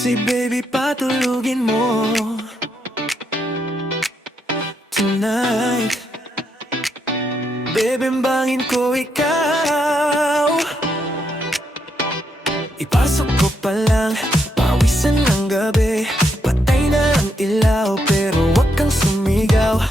Si baby patulugin mo tonight. Bebembangin ko ikaw. Ipasok ko pa lang, pawisan ng gabi. Patay na ang ilaw, pero wag kang sumigaw.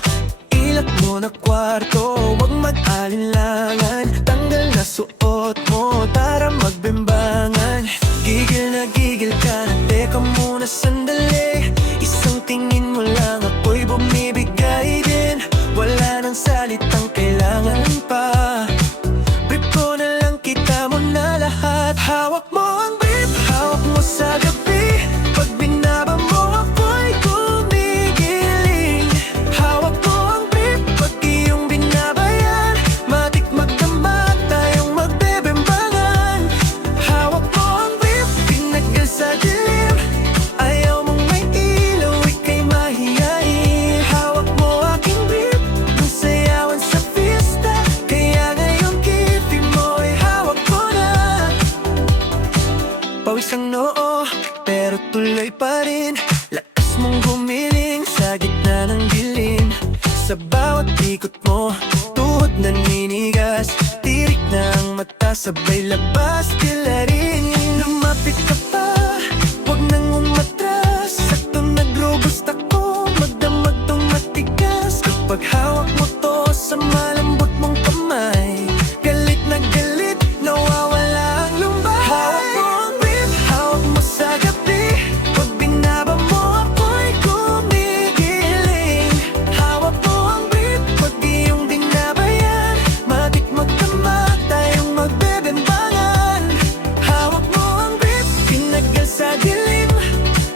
Ilat mo na kwarto, wag mag-alinlangan. Tanggal na suot mo, tara magbimbangan. Gigil na gigil ka na, teka muna sandali. Isang tingin mo lang, ako'y bumibigay din. Wala nang salitang kailangan pa. Brief ko na lang, kita mo na lahat. Hawak mo ang brief, hawak mo sa gabi. Pag binaba mo ako'y gumigiling. Hawak mo ang brief, pag iyong binabayan. Matik magdamag, tayong magbebembangan. Hawak mo ang brief, pinaggal sa dilim. Ayaw mong may ilaw, ika'y mahihain. Hawak mo aking brief, nung sayawan sa fiesta. Kaya ngayon kipi mo ay hawak ko na. Pawis ang noo, pero tuloy pa rin. Lakas mong gumiling sa gitna ng dilim. Sa bawat ikot mo, tuhod naninigas. Tirik na ang mata, sabay labas, tila rin. Lumapit ka pa, wag nang umatras. Sakto nag-robust ako, magdamag tong matigas. Kapag hawak mo to sa malambot mong kamay, galit na galit, nawawala ang lumbay. Hawak mo ang brief, hawak mo sa gabi. Pag binaba mo ako'y gumigiling. Hawak mo ang brief, pag iyong binabayan. Matik magdamag, tayong magbebembangan. Hawak mo ang brief, pinaggal sa dilim.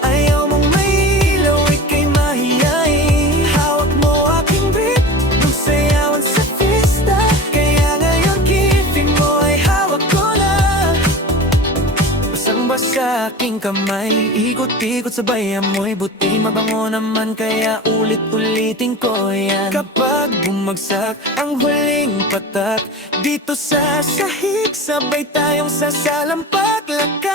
Ayaw mong may ilaw, ika'y mahihain. Hawak mo aking brief, nung sayawan sa fiesta. Kaya ngayon kipi mo ay hawak ko na. Basang-basa aking kamay, ikot-ikot sabay amoy. Buti mabango naman, kaya ulit-ulitin ko yan. Kapag bumagsak ang huling patak, dito sa sahig, sabay tayong sasalampak. Lakas